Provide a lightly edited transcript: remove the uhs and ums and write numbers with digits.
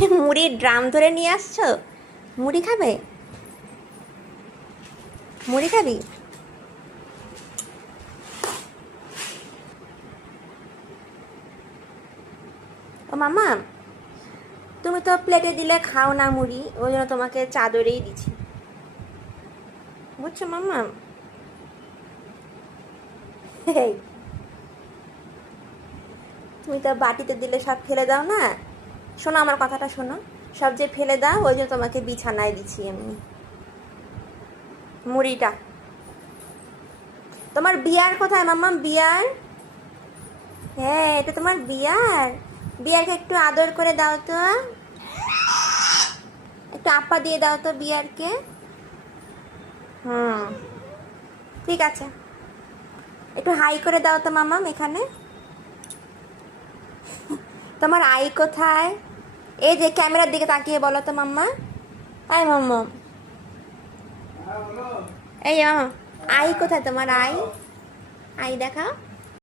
তুমি মুড়ির ড্রাম ধরে নিয়ে আসছো? মুড়ি খাবে? মুড়ি খাবি? ও মামা, তুমি তো প্লেটে দিলে খাও না মুড়ি, ওই জন্য তোমাকে চাদরেই দিচ্ছি, বুঝছো মামা? এই, তুমি তো বাটিতে দিলে সব ফেলে দাও না। শোনো আমার কথাটা শোনো, সব যে ফেলে দাও ওই জন্য তোমাকে বিছানায় দিচ্ছি আমি মুড়িটা। তোমার বিয়ার কোথায় মাম্মা? বিয়ার? হ্যাঁ, এটা তোমার বিয়ার। বিয়ারকে একটু আদর করে দাও তো, একটু আপা দিয়ে দাও তো বিয়ারকে। হুম, ঠিক আছে, একটু হাই করে দাও তো মাম্মাম এখানে। তোমার আই কোথায়? এই যে ক্যামেরার দিকে তাকিয়ে বলো তো মাম্মা। আই মাম্মা, এই মাম্মা, আই কোথায় তোমার? আই, আই দেখাও।